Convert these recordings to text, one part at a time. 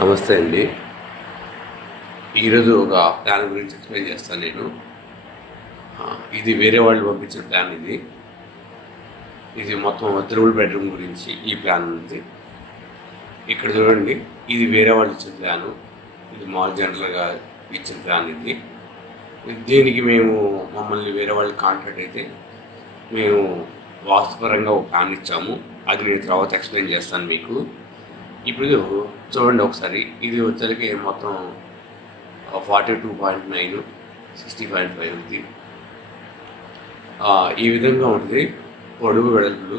నమస్తే అండి. ఈరోజు ఒక ప్లాన్ గురించి ఎక్స్ప్లెయిన్ చేస్తాను నేను. ఇది వేరే వాళ్ళు పంపించిన ప్లాన్ ఇది. ఇది మొత్తం త్రిబుల్ బెడ్రూమ్ గురించి ఈ ప్లాన్ ఉంది. ఇక్కడ చూడండి, ఇది వేరే వాళ్ళు ఇచ్చిన ప్లాను. ఇది మాల్ జనరల్గా ఇచ్చిన ప్లాన్ ఇది. దీనికి మమ్మల్ని వేరే వాళ్ళు కాంటాక్ట్ అయితే మేము వాస్తుపరంగా ఒక ప్లాన్ ఇచ్చాము. అది నేను తర్వాత ఎక్స్ప్లెయిన్ చేస్తాను మీకు. ఇప్పుడు చూడండి ఒకసారి, ఇది వచ్చరికి మొత్తం 42.9 60.5 ఇది. ఈ విధంగా ఉంటుంది పొడవు వెడల్పులు.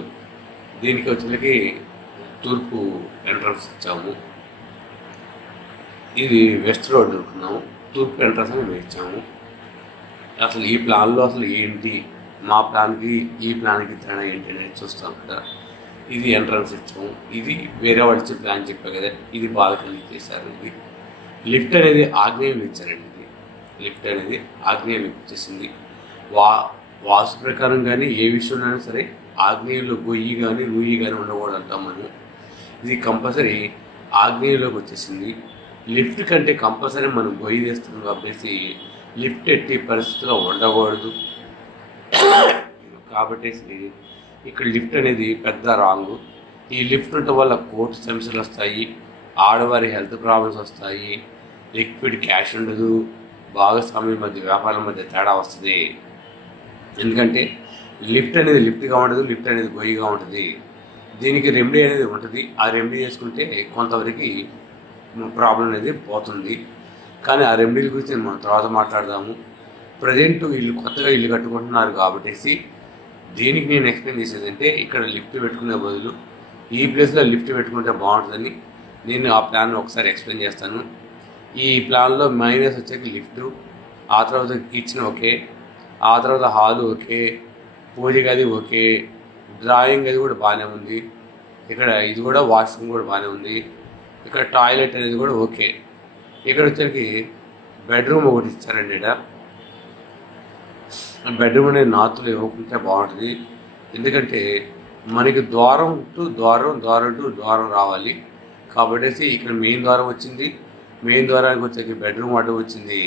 దీనికి వచ్చరికి తూర్పు ఎంట్రన్స్ ఇచ్చాము. ఇది వెస్ట్ రోడ్ అనుకున్నాము, తూర్పు ఎంట్రన్స్ అని మేము ఇచ్చాము. అసలు ఈ ప్లాన్లో అసలు ఏంటి, మా ప్లాన్కి ఈ ప్లాన్కి తేడా ఏంటి అనేది చూస్తాం కదా. ఇది ఎంట్రన్స్ ఇచ్చాము. ఇది వేరే వాళ్ళు ఇచ్చిన ప్లాన్ చెప్పా కదా, ఇది బాల్కనీ చేశారు. ఇది లిఫ్ట్ అనేది ఆగ్నేయం ఇచ్చారండి. ఇది లిఫ్ట్ అనేది ఆగ్నేయం వచ్చేసింది. వాస్తు ప్రకారం కానీ ఏ విషయంలోనైనా సరే ఆగ్నేయంలో గొయ్యి కానీ రూయి కానీ ఉండకూడదు అంటాం మనం. ఇది కంపల్సరీ ఆగ్నేయంలోకి వచ్చేసింది. లిఫ్ట్ కంటే కంపల్సరీ మనం గొయ్యి తీస్తున్నాం కాబట్టి లిఫ్ట్ ఎట్టి పరిస్థితిలో ఉండకూడదు. కాబట్టి ఇక్కడ లిఫ్ట్ అనేది పెద్ద రాంగు. ఈ లిఫ్ట్ ఉండటం వల్ల కోర్టు సమస్యలు వస్తాయి, ఆడవారి హెల్త్ ప్రాబ్లమ్స్ వస్తాయి, లిక్విడ్ క్యాష్ ఉండదు, భాగస్వామ్యం మధ్య వ్యాపారాల మధ్య తేడా వస్తుంది. ఎందుకంటే లిఫ్ట్ అనేది లిఫ్ట్గా ఉండదు, లిఫ్ట్ అనేది గొయ్యిగా ఉంటుంది. దీనికి రెమెడీ అనేది ఉంటుంది. ఆ రెమెడీ చేసుకుంటే కొంతవరకు ప్రాబ్లం అనేది పోతుంది. కానీ ఆ రెమెడీల గురించి మనం తర్వాత మాట్లాడదాము. ప్రజెంట్ కొత్తగా ఇల్లు కట్టుకుంటున్నారు కాబట్టి దీనికి నేను ఎక్స్ప్లెయిన్ చేసేది అంటే, ఇక్కడ లిఫ్ట్ పెట్టుకునే బదులు ఈ ప్లేస్లో లిఫ్ట్ పెట్టుకుంటే బాగుంటుందని నేను ఆ ప్లాన్ ఒకసారి ఎక్స్ప్లెయిన్ చేస్తాను. ఈ ప్లాన్లో మైనస్ వచ్చాక లిఫ్టు, ఆ తర్వాత కిచెన్ ఓకే, ఆ తర్వాత హాలు ఓకే, పూజ గది ఓకే, డ్రాయింగ్ గది కూడా బాగానే ఉంది. ఇక్కడ ఇది కూడా వాష్రూమ్ కూడా బాగానే ఉంది. ఇక్కడ టాయిలెట్ అనేది కూడా ఓకే. ఇక్కడ వచ్చరికి బెడ్రూమ్ ఒకటి ఇచ్చారండి. ఇక్కడ బెడ్రూమ్ అనేది నార్త్లో ఇవ్వకుంటే బాగుంటుంది. ఎందుకంటే మనకి ద్వారం టు ద్వారం రావాలి కాబట్టి ఇక్కడ మెయిన్ ద్వారం వచ్చింది. మెయిన్ ద్వారానికి వచ్చేకి బెడ్రూమ్ అడ్డు వచ్చింది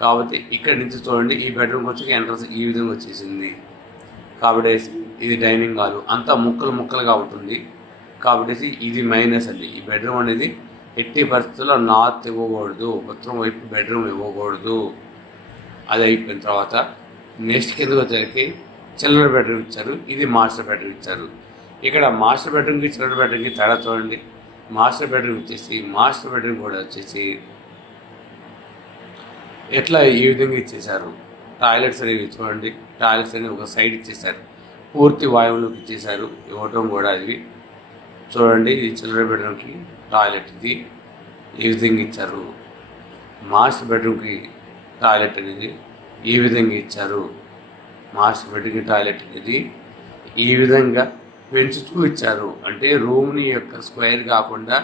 కాబట్టి ఇక్కడ నుంచి చూడండి, ఈ బెడ్రూమ్కి వచ్చి ఎంట్రన్స్ ఈ విధంగా వచ్చేసింది. కాబట్టి ఇది డైనింగ్ హాలు అంతా ముక్కలుగా ఉంటుంది. కాబట్టి ఇది మైనస్ అండి. ఈ బెడ్రూమ్ అనేది ఎట్టి పరిస్థితుల్లో నార్త్ ఇవ్వకూడదు, ఉత్తరం వైపు బెడ్రూమ్ ఇవ్వకూడదు. అది అయిపోయిన తర్వాత నెక్స్ట్ కిందకి వచ్చేసరికి చిల్డ్రన్ బెడ్రూమ్ ఇచ్చారు. ఇది మాస్టర్ బెడ్రూమ్ ఇచ్చారు. ఇక్కడ మాస్టర్ బెడ్రూమ్కి చిల్డ్రన్ బెడ్రూమ్కి తేడా చూడండి. మాస్టర్ బెడ్రూమ్ కూడా వచ్చేసి ఎట్లా ఈ విధంగా ఇచ్చేసారు. టాయిలెట్స్ అనేవి చూడండి, టాయిలెట్స్ అనేవి ఒక సైడ్ ఇచ్చేసారు, పూర్తి వాయువులోకి ఇచ్చేసారు. ఇవ్వటం కూడా ఇది చూడండి. ఇది చిల్డ్రన్ బెడ్రూమ్కి టాయిలెట్ ఇది ఈ విధంగా ఇచ్చారు. మాస్టర్ బెడ్రూమ్కి టాయిలెట్ అనేది ఈ విధంగా ఇచ్చారు. మాస్టర్ బెడ్రూమ్కి టాయిలెట్ అనేది ఈ విధంగా పెంచుతూ ఇచ్చారు. అంటే రూమ్ని యొక్క స్క్వేర్ కాకుండా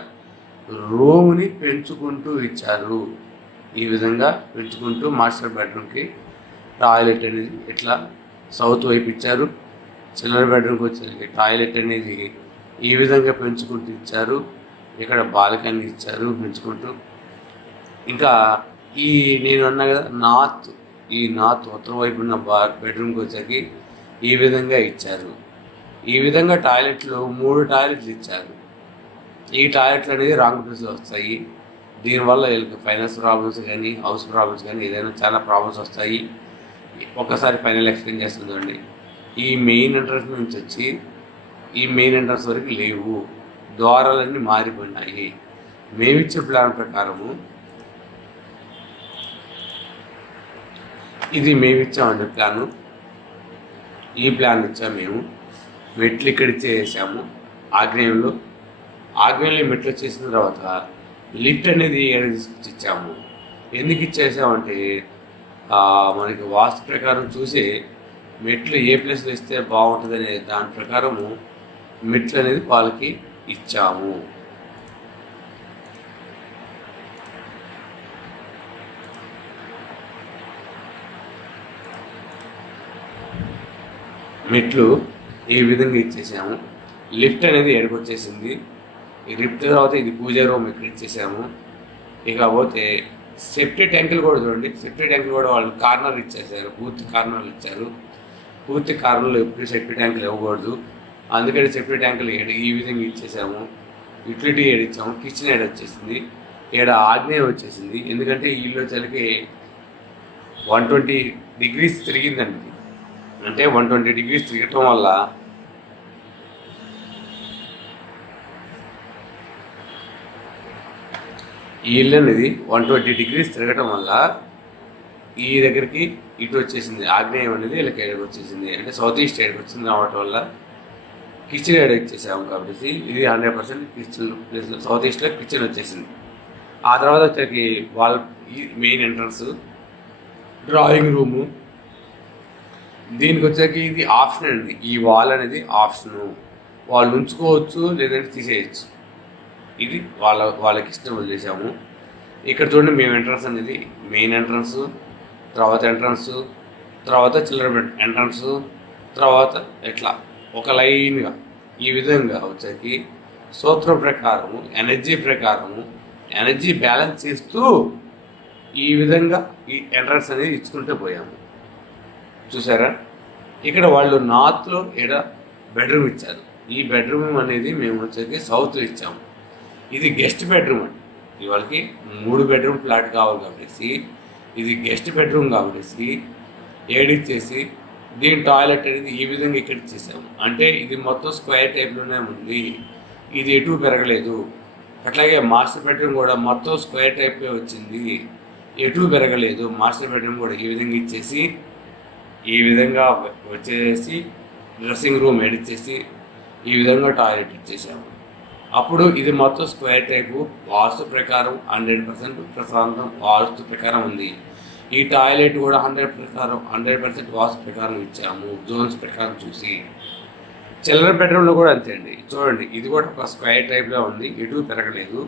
రూమ్ని పెంచుకుంటూ ఇచ్చారు. ఈ విధంగా పెంచుకుంటూ మాస్టర్ బెడ్రూమ్కి టాయిలెట్ అనేది ఇట్లా సౌత్ వైపు ఇచ్చారు. చిల్డ్రన్ బెడ్రూమ్కి వచ్చేసరికి టాయిలెట్ అనేది ఈ విధంగా పెంచుకుంటూ ఇచ్చారు. ఇక్కడ బాల్కనీ ఇచ్చారు పెంచుకుంటూ. ఇంకా ఈ నేను అన్నా కదా ఈ నార్త్ ఉత్తరం వైపు ఉన్న బెడ్రూమ్కి వచ్చేసరికి ఈ విధంగా ఇచ్చారు. ఈ విధంగా టాయిలెట్లు 3 టాయిలెట్లు ఇచ్చారు. ఈ టాయిలెట్లు అనేది రాంగ్ ప్లేస్లో వస్తాయి. దీనివల్ల వీళ్ళకి ఫైనాన్స్ ప్రాబ్లమ్స్ కానీ హౌస్ ప్రాబ్లమ్స్ కానీ ఏదైనా చాలా ప్రాబ్లమ్స్ వస్తాయి. ఒక్కసారి ఫైనల్ ఎక్స్ప్లెయిన్ చేస్తుందండి. ఈ మెయిన్ ఎంట్రన్స్ నుంచి వచ్చి ఈ మెయిన్ ఎంట్రన్స్ వరకు లేవు, ద్వారాలన్నీ మారిపోయినాయి. మేమిచ్చే ప్లాన్ ప్రకారము ఇది మేమిచ్చామండి ప్లాను. ఈ ప్లాన్ ఇచ్చాము మేము. మెట్లు ఇక్కడ చేసాము ఆగ్నేయంలో మెట్లు చేసిన తర్వాత లిఫ్ట్ అనేది తీసుకొచ్చి ఇచ్చాము. ఎందుకు ఇచ్చేసామంటే మనకి వాస్తు ప్రకారం చూసి మెట్లు ఏ ప్లేస్లో ఇస్తే బాగుంటుందనే దాని ప్రకారము మెట్లు అనేది వాళ్ళకి ఇచ్చాము. మెట్లు ఈ విధంగా ఇచ్చేసాము. లిఫ్ట్ అనేది ఎడకొచ్చేసింది. లిఫ్ట్ తర్వాత ఇది పూజా రూమ్ ఇక్కడ ఇచ్చేసాము. ఇకపోతే సెఫ్టీ ట్యాంకులు కూడా చూడండి, సెఫ్టీ ట్యాంకులు కూడా వాళ్ళు కార్నర్ ఇచ్చేసారు, పూర్తి కార్నర్లు ఇచ్చారు. పూర్తి కార్నర్లు ఎప్పుడు సెఫ్టీ ట్యాంకులు ఇవ్వకూడదు, అందుకని సెఫ్టీ ట్యాంకులు ఈ విధంగా ఇచ్చేసాము. యూటిలిటీ ఏడు ఇచ్చాము, కిచెన్ ఏడు వచ్చేసింది, ఏడ ఆగ్నేయం వచ్చేసింది. ఎందుకంటే ఈ ఇల్లు వచ్చేసరికి 120 degrees తిరిగిందండి. అంటే 120 degrees తిరగటం వల్ల ఈ ఇల్లు అనేది 120 degrees తిరగటం వల్ల ఈ దగ్గరికి ఇటు వచ్చేసింది, ఆగ్నేయం అనేది వీళ్ళకి ఏడుకు వచ్చేసింది, అంటే సౌత్ ఈస్ట్ ఏడుకు వచ్చింది రావటం వల్ల కిచెన్ ఏడు ఇచ్చేసాము. కాబట్టి ఇది 100% కిచెన్ ప్లేస్, సౌత్ ఈస్ట్లో కిచెన్ వచ్చేసింది. ఆ తర్వాత వచ్చేకి wall, main entrance, drawing room. దీనికి వచ్చేకి ఇది ఆప్షన్ అండి, ఈ వాల్ అనేది ఆప్షను, వాళ్ళు ఉంచుకోవచ్చు లేదంటే తీసేయచ్చు, ఇది వాళ్ళకి ఇష్టం వదిలేసాము. ఇక్కడ చూడండి మేము ఎంట్రన్స్ అనేది మెయిన్ ఎంట్రన్స్, తర్వాత ఎంట్రన్స్, తర్వాత చిల్లర బెడ్ ఎంట్రన్స్, తర్వాత ఎట్లా ఒక లైన్గా ఈ విధంగా వచ్చేకి సూత్రం ప్రకారము, ఎనర్జీ ప్రకారము, ఎనర్జీ బ్యాలెన్స్ చేస్తూ ఈ విధంగా ఈ ఎంట్రన్స్ అనేది ఇచ్చుకుంటూ పోయాము. చూసారా, ఇక్కడ వాళ్ళు నార్త్లో ఏడ బెడ్రూమ్ ఇచ్చారు. ఈ బెడ్రూమ్ అనేది మేము వచ్చేసి సౌత్లో ఇచ్చాము. ఇది గెస్ట్ బెడ్రూమ్ అండి, ఇవాళకి 3 బెడ్రూమ్ ఫ్లాట్ కావాలి కాబట్టి ఇది గెస్ట్ బెడ్రూమ్ కాబట్టి ఏడిచ్చేసి దీని టాయిలెట్ అనేది ఈ విధంగా ఇక్కడ ఇచ్చేసాము. అంటే ఇది మొత్తం స్క్వేర్ టైప్లోనే ఉంది, ఇది ఎటు పెరగలేదు. అట్లాగే మాస్టర్ బెడ్రూమ్ కూడా మొత్తం స్క్వేర్ టైప్లో వచ్చింది, ఎటు పెరగలేదు. మాస్టర్ బెడ్రూమ్ కూడా ఈ విధంగా ఇచ్చేసి ఈ విధంగా వచ్చేసి డ్రెస్సింగ్ రూమ్ ఎడిచేసి ఈ విధంగా టాయిలెట్ ఇచ్చేసాము. అప్పుడు ఇది మొత్తం స్క్వేర్ టైపు, వాస్తు ప్రకారం 100% ప్రశాంతం వాస్తు ప్రకారం ఉంది. ఈ టాయిలెట్ కూడా 100% వాస్తు ప్రకారం ఇచ్చాము, జోన్స్ ప్రకారం చూసి. చిల్లర బెడ్రూమ్లో కూడా అంతే అండి, చూడండి ఇది కూడా ఒక స్క్వేర్ టైప్లో ఉంది, ఎటు పెరగలేదు.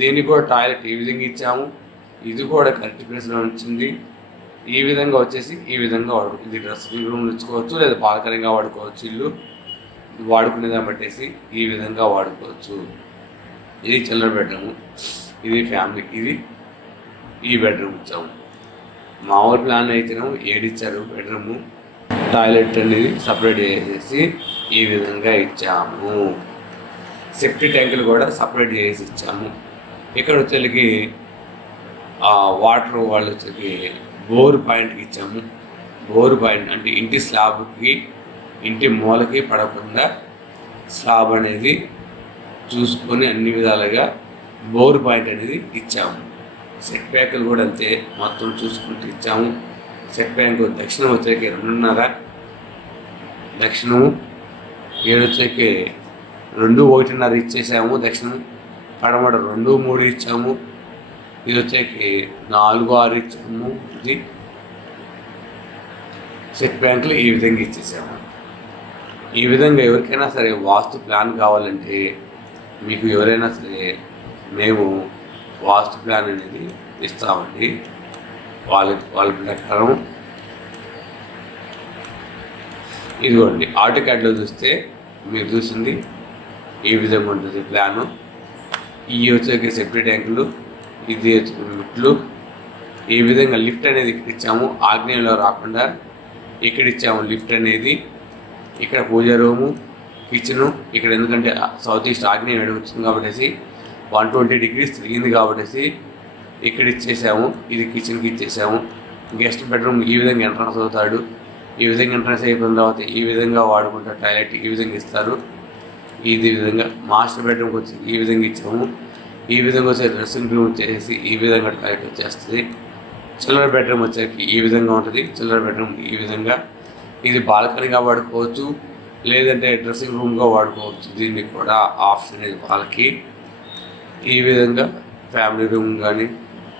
దీనికి కూడా టాయిలెట్ ఈ విధంగా ఇచ్చాము, ఇది కూడా కరెక్ట్ ప్లేస్లో వచ్చింది. ఈ విధంగా వచ్చేసి ఈ విధంగా ఇది డ్రెస్సింగ్ రూమ్లు ఇచ్చుకోవచ్చు, లేదా బాల్కనీగా వాడుకోవచ్చు. ఇల్లు వాడుకునేదాన్ని బట్టేసి ఈ విధంగా వాడుకోవచ్చు. ఇది చిల్లర బెడ్రూము, ఇది ఫ్యామిలీకి, ఇది ఈ బెడ్రూమ్ ఇచ్చాము. మామూలు ప్లాన్ అయితేనే 7 ఇచ్చారు బెడ్రూము, టాయిలెట్ అనేది సపరేట్ చేసేసి ఈ విధంగా ఇచ్చాము. సెఫ్టీ ట్యాంకులు కూడా సపరేట్ చేసి ఇచ్చాము. ఇక్కడ వచ్చేకి వాటర్ వాళ్ళు వచ్చేకి బోర్ పాయింట్కి ఇచ్చాము. బోర్ పాయింట్ అంటే ఇంటి స్లాబ్కి, ఇంటి మూలకి పడకుండా స్లాబ్ అనేది చూసుకొని అన్ని విధాలుగా బోర్ పాయింట్ అనేది ఇచ్చాము. సెట్ బ్యాక్లు కూడా అంతే, మొత్తం చూసుకుంటూ ఇచ్చాము. సెట్ బ్యాంక్ దక్షిణం వచ్చేకి 2.5, దక్షిణము 7 వచ్చేకి 2, 1.5 ఇచ్చేసాము. దక్షిణం పడమట 2, 3 ఇచ్చాము. ఇది వచ్చేకి 4, 6 ఇచ్చాము. ఇది సెట్ బ్యాంకులు ఈ విధంగా ఇచ్చేసాము. ఈ విధంగా ఎవరికైనా సరే వాస్తు ప్లాన్ కావాలంటే, మీకు ఎవరైనా సరే మేము వాస్తు ప్లాన్ అనేది ఇస్తామండి. వాళ్ళ ప్రకారం ఇదిగోండి, ఆటోకాడ్లో చూస్తే మీరు చూసింది ఈ విధంగా ఉంటుంది ప్లాను. ఇవి వచ్చే సెఫ్టీ ట్యాంకులు, ఇది మెట్లు, ఈ విధంగా లిఫ్ట్ అనేది ఇక్కడ ఇచ్చాము. ఆగ్నేయంలో రాకుండా ఇక్కడ ఇచ్చాము లిఫ్ట్ అనేది. ఇక్కడ పూజా రూము, కిచెను ఇక్కడ, ఎందుకంటే సౌత్ ఈస్ట్ ఆగ్నేయం ఎడ వచ్చింది కాబట్టి 120 degrees తిరిగింది కాబట్టి ఇక్కడ ఇచ్చేసాము. ఇది కిచెన్కి ఇచ్చేసాము. గెస్ట్ బెడ్రూమ్ ఈ విధంగా ఎంట్రన్స్ అవుతాడు. ఈ విధంగా ఎంట్రన్స్ అయిపోయిన తర్వాత ఈ విధంగా వాడుకుంటారు. టాయిలెట్ ఈ విధంగా ఇస్తారు. ఇది విధంగా మాస్టర్ బెడ్రూమ్కి వచ్చి ఈ విధంగా ఇచ్చాము. ఈ విధంగా వచ్చే డ్రెస్సింగ్ రూమ్ వచ్చేసి ఈ విధంగా టాయిలెట్ వచ్చేస్తుంది. చిల్లర బెడ్రూమ్ వచ్చేసి ఈ విధంగా ఉంటుంది. చిల్లర బెడ్రూమ్ ఈ విధంగా, ఇది బాల్కనీగా వాడుకోవచ్చు, లేదంటే డ్రెస్సింగ్ రూమ్గా వాడుకోవచ్చు. దీనికి కూడా ఆప్షన్ అనేది వాళ్ళకి. ఈ విధంగా ఫ్యామిలీ రూమ్ కానీ,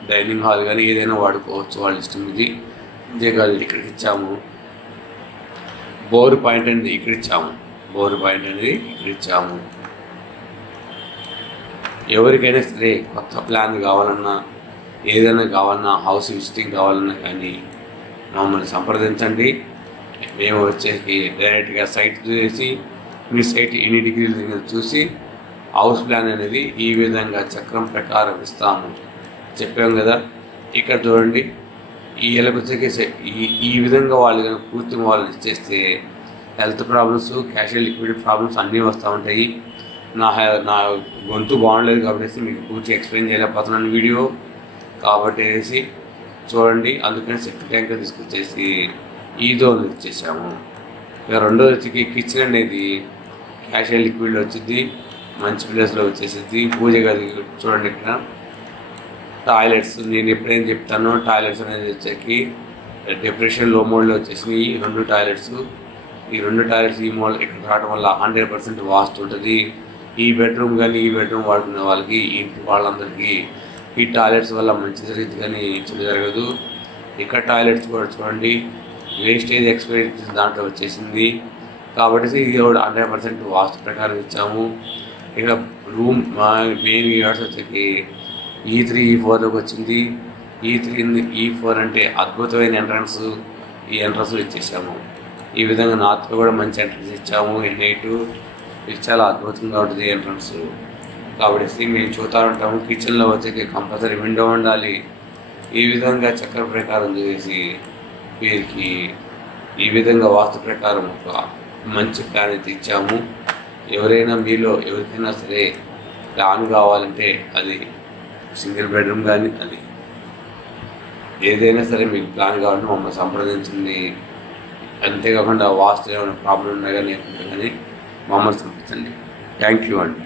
డైనింగ్ హాల్ కానీ ఏదైనా వాడుకోవచ్చు, వాళ్ళ ఇష్టం. ఇది ఇదే కాదు, ఇక్కడికి ఇచ్చాము. బోర్ పాయింట్ అనేది ఇక్కడ ఇచ్చాము. బోర్ పాయింట్ అనేది ఇక్కడ ఇచ్చాము. ఎవరికైనా సరే కొత్త ప్లాన్ కావాలన్నా, ఏదైనా కావాలన్నా, హౌస్ విజిటింగ్ కావాలన్నా కానీ మమ్మల్ని సంప్రదించండి. మేము వచ్చేసి డైరెక్ట్గా సైట్ చూసి, మీ సైట్ ఎన్ని డిగ్రీలు చూసి హౌస్ ప్లాన్ అనేది ఈ విధంగా చక్రం ప్రకారం ఇస్తాము. చెప్పాం కదా. ఇక్కడ చూడండి, ఈ ఎలకొచ్చేసి ఈ విధంగా వాళ్ళు కనుక పూర్తి వాళ్ళు ఇచ్చేస్తే health problems, cash liquid problems అన్నీ వస్తూ ఉంటాయి. నా గొంతు బాగుండలేదు కాబట్టి మీకు పూర్తి ఎక్స్ప్లెయిన్ చేయలేకపోతున్నాను వీడియో కాబట్టి చూడండి. అందుకని సెప్టిక్ ట్యాంకర్ తీసుకొచ్చేసి ఈ జోన్లో ఇచ్చేసాము. ఇక రెండో వచ్చి కిచెన్ అనేది క్యాష్ లిక్విడ్లో వచ్చింది, మంచి ప్లేస్లో వచ్చేసింది. పూజ గది చూడండి. ఇక్కడ టాయిలెట్స్ నేను ఎప్పుడైనా చెప్తాను, టాయిలెట్స్ అనేది వచ్చేకి డిప్రెషన్ లో మోడ్లో వచ్చేసినాయి ఈ రెండు టాయిలెట్స్. ఈ మోడ్ ఇక్కడ రావడం వల్ల 100% వాస్తు ఉంటుంది. ఈ బెడ్రూమ్ కానీ ఈ బెడ్రూమ్ వాడుకునే వాళ్ళకి వాళ్ళందరికీ ఈ టాయిలెట్స్ వల్ల మంచి జరిగింది కానీ చెడు జరగదు. ఇక్కడ టాయిలెట్స్ కూడా చూడండి, వేస్టేజ్ ఎక్స్పీరియన్స్ దాంట్లో వచ్చేసింది కాబట్టి ఇది కూడా 100% వాస్తు ప్రకారం ఇచ్చాము. ఇక రూమ్ మెయిన్ యూనిట్స్ వచ్చేసి E3 E4లోకి వచ్చింది. E3 E4 అంటే అద్భుతమైన ఎంట్రన్స్. ఈ ఎంట్రన్స్లో ఇచ్చేసాము. ఈ విధంగా నార్త్లో కూడా మంచి ఎంట్రన్స్ ఇచ్చాము. N8 ఇది చాలా అద్భుతంగా ఉంటుంది ఎంట్రన్స్ కాబట్టి మేము చూస్తూ ఉంటాము. కిచెన్లో వచ్చేకి కంపల్సరీ విండో ఉండాలి. ఈ విధంగా చక్ర ప్రకారం చేసి వీరికి ఈ విధంగా వాస్తు ప్రకారం ఒక మంచి ప్లాన్ అయితే ఇచ్చాము. ఎవరైనా మీలో ఎవరికైనా సరే ప్లాన్ కావాలంటే అది సింగిల్ బెడ్రూమ్ కానీ అది ఏదైనా సరే మీకు ప్లాన్ కావాలంటే మమ్మల్ని సంప్రదించండి. అంతేకాకుండా వాస్తు ఏమైనా ప్రాబ్లం ఉన్నా కానీ మమ్మల్ని సంప్రదించండి. థ్యాంక్ యూ అండి.